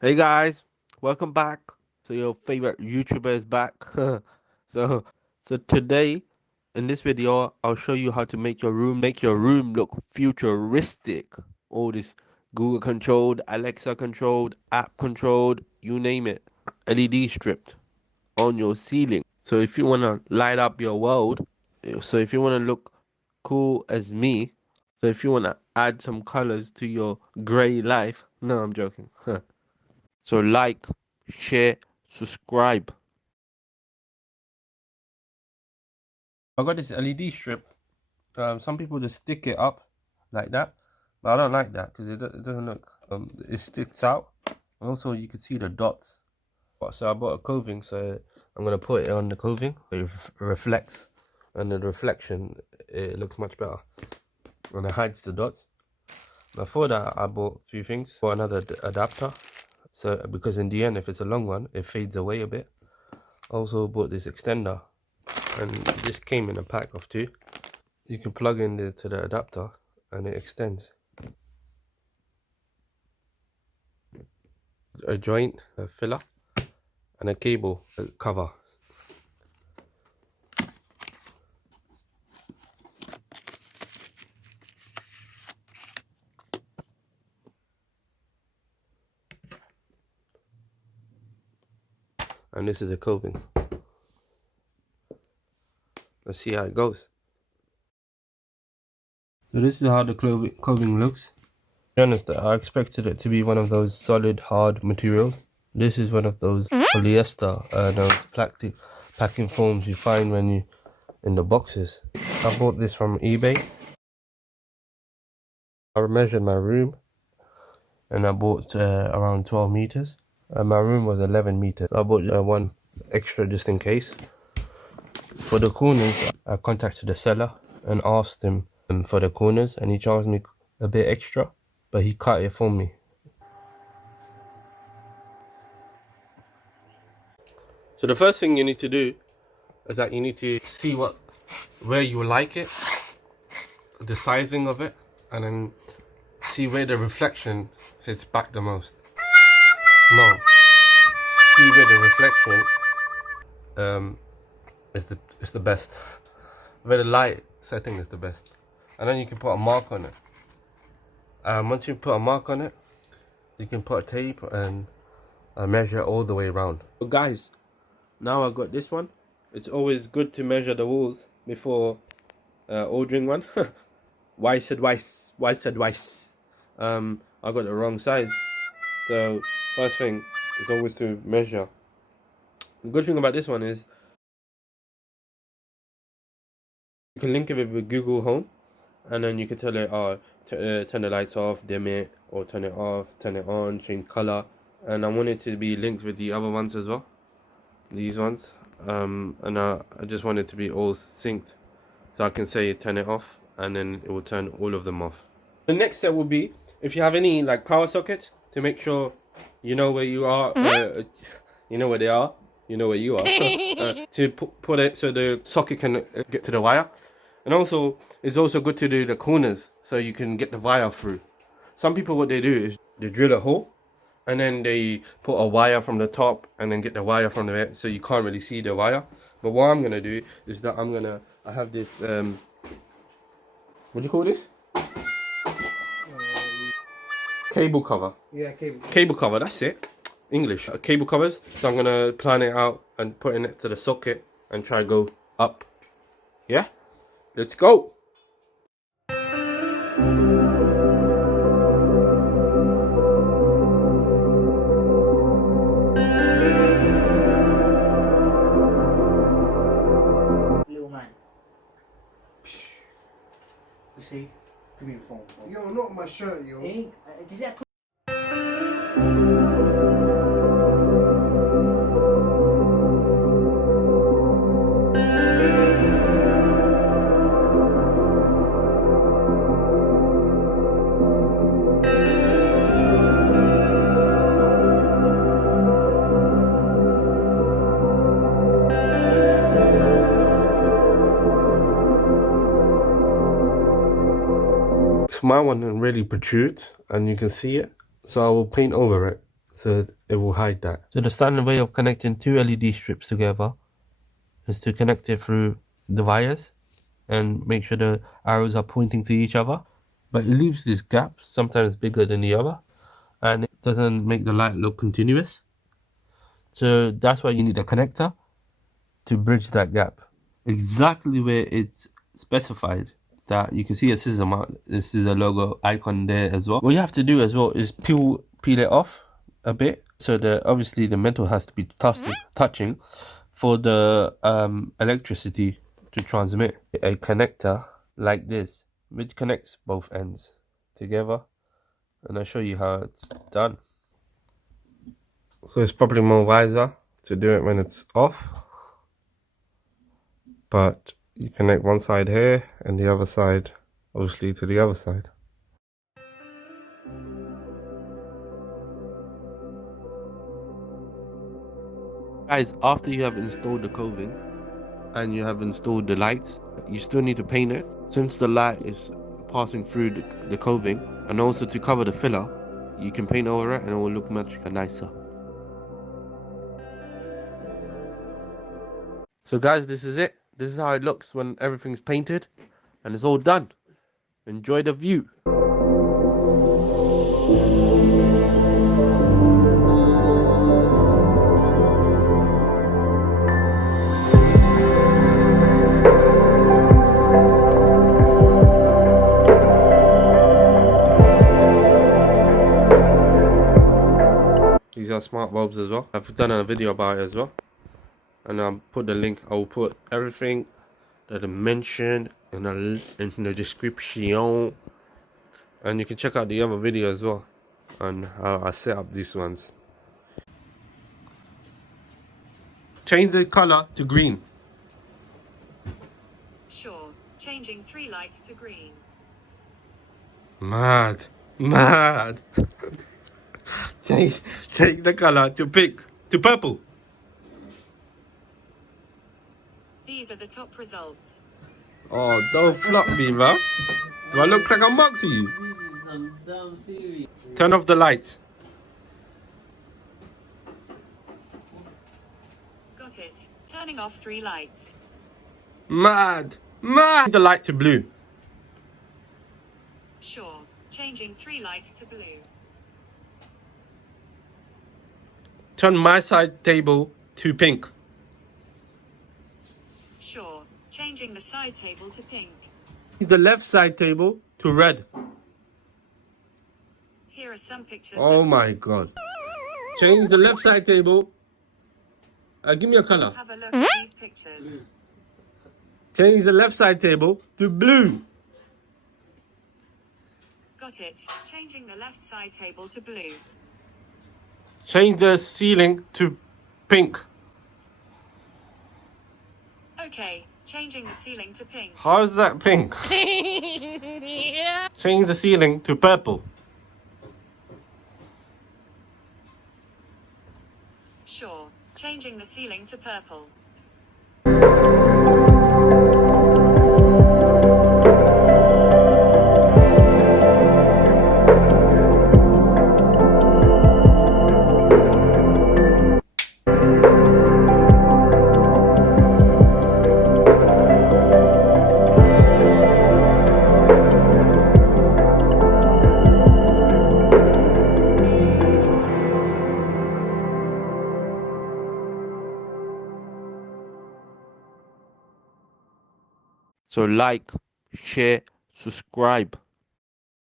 Hey guys, welcome back. So your favorite YouTuber is back. so so today in this video I'll show you how to make your room look futuristic. All this Google controlled, Alexa controlled, app controlled, you name it. LED stripped on your ceiling. So if you want to light up your world, so if you want to look cool as me, so if you want to add some colors to your gray life, no, I'm joking. So like, share, subscribe. I got this LED strip. Some people just stick it up like that, but I don't like that because it doesn't look. It sticks out. And also, you can see the dots. So I bought a Coving, so I'm gonna put it on the Coving. It reflects, and the reflection it looks much better, and it hides the dots. Before that, I bought a few things. Bought another adapter. So because in the end, if it's a long one, it fades away a bit. Also bought this extender, and this came in a pack of two. You can plug in to the adapter and it extends. A joint, a filler, and a cable cover. And this is a coving. Let's see how it goes. So this is how the coving looks. To be honest, I expected it to be one of those solid, hard materials. This is one of those polyester, those plastic packing foams you find when you in the boxes. I bought this from eBay. I measured my room, and I bought around 12 meters. My room was 11 meters. I bought one extra just in case. For the corners, I contacted the seller and asked him for the corners, and he charged me a bit extra, but he cut it for me. So the first thing you need to do is that you need to see where you like it, the sizing of it, and then see where the reflection hits back the most. No, see where the reflection is the best. Where the light setting is the best, and then you can put a mark on it. Once you put a mark on it, you can put a tape and measure all the way around. So guys, now I got this one. It's always good to measure the walls before ordering one. Wise advice, wise advice. I got the wrong size, so first thing is always to measure. The good thing about this one is you can link it with Google Home, and then you can tell it, turn the lights off, dim it, or turn it off, turn it on, change color. And I want it to be linked with the other ones as well, these ones. And I just want it to be all synced, so I can say turn it off, and then it will turn all of them off. The next step will be, if you have any like power sockets, to make sure you know where you are, you know where they are, you know where you are, to put it so the socket can get to the wire. And also, it's also good to do the corners so you can get the wire through. Some people, what they do is they drill a hole, and then they put a wire from the top and then get the wire from the end, so you can't really see the wire. But what I'm gonna do is that I have this what do you call this? Cable cover. Yeah, cable. Cable cover, that's it. English. Cable covers. So I'm gonna plan it out and put it next to the socket and try to go up. Yeah? Let's go. Little man. You see? Give me your phone. Yo, not my shirt, yo. Hey, did that My one really protrudes and you can see it, so I will paint over it so it will hide that. So the standard way of connecting two LED strips together is to connect it through the wires and make sure the arrows are pointing to each other. But it leaves this gap, sometimes bigger than the other, and it doesn't make the light look continuous. So that's why you need a connector to bridge that gap. Exactly where it's specified that you can see a scissor mark, this is a logo icon there as well. What you have to do as well is peel it off a bit, so that obviously the metal has to be touching for the electricity to transmit. A connector like this which connects both ends together, and I'll show you how it's done. So it's probably more wiser to do it when it's off, but you connect one side here and the other side obviously to the other side. Guys, after you have installed the coving and you have installed the lights, you still need to paint it since the light is passing through the coving, and also to cover the filler you can paint over it and it will look much nicer. So guys, this is it. This is how it looks when everything's painted and it's all done. Enjoy the view. These are smart bulbs as well. I've done a video about it as well, and I'll put the link. I will put everything that I mentioned in the description, and you can check out the other video as well on how I set up these ones. Change the color to green. Sure, changing 3 lights to green. Mad. Take the color to pink, to purple. These are the top results. Oh, don't flop me, bro. Do I look like a mug to you? Some dumb series. Turn off the lights. Got it. Turning off 3 lights. Mad. The light to blue. Sure, changing 3 lights to blue. Turn my side table to pink. Sure, changing the side table to pink. The left side table to red. Here are some pictures. Oh my god. Change the left side table. Give me a color. Have a look at these pictures. Change the left side table to blue. Got it. Changing the left side table to blue. Change the ceiling to pink. Okay, changing the ceiling to pink. How is that pink? Change the ceiling to purple. Sure, changing the ceiling to purple. So like, share, subscribe.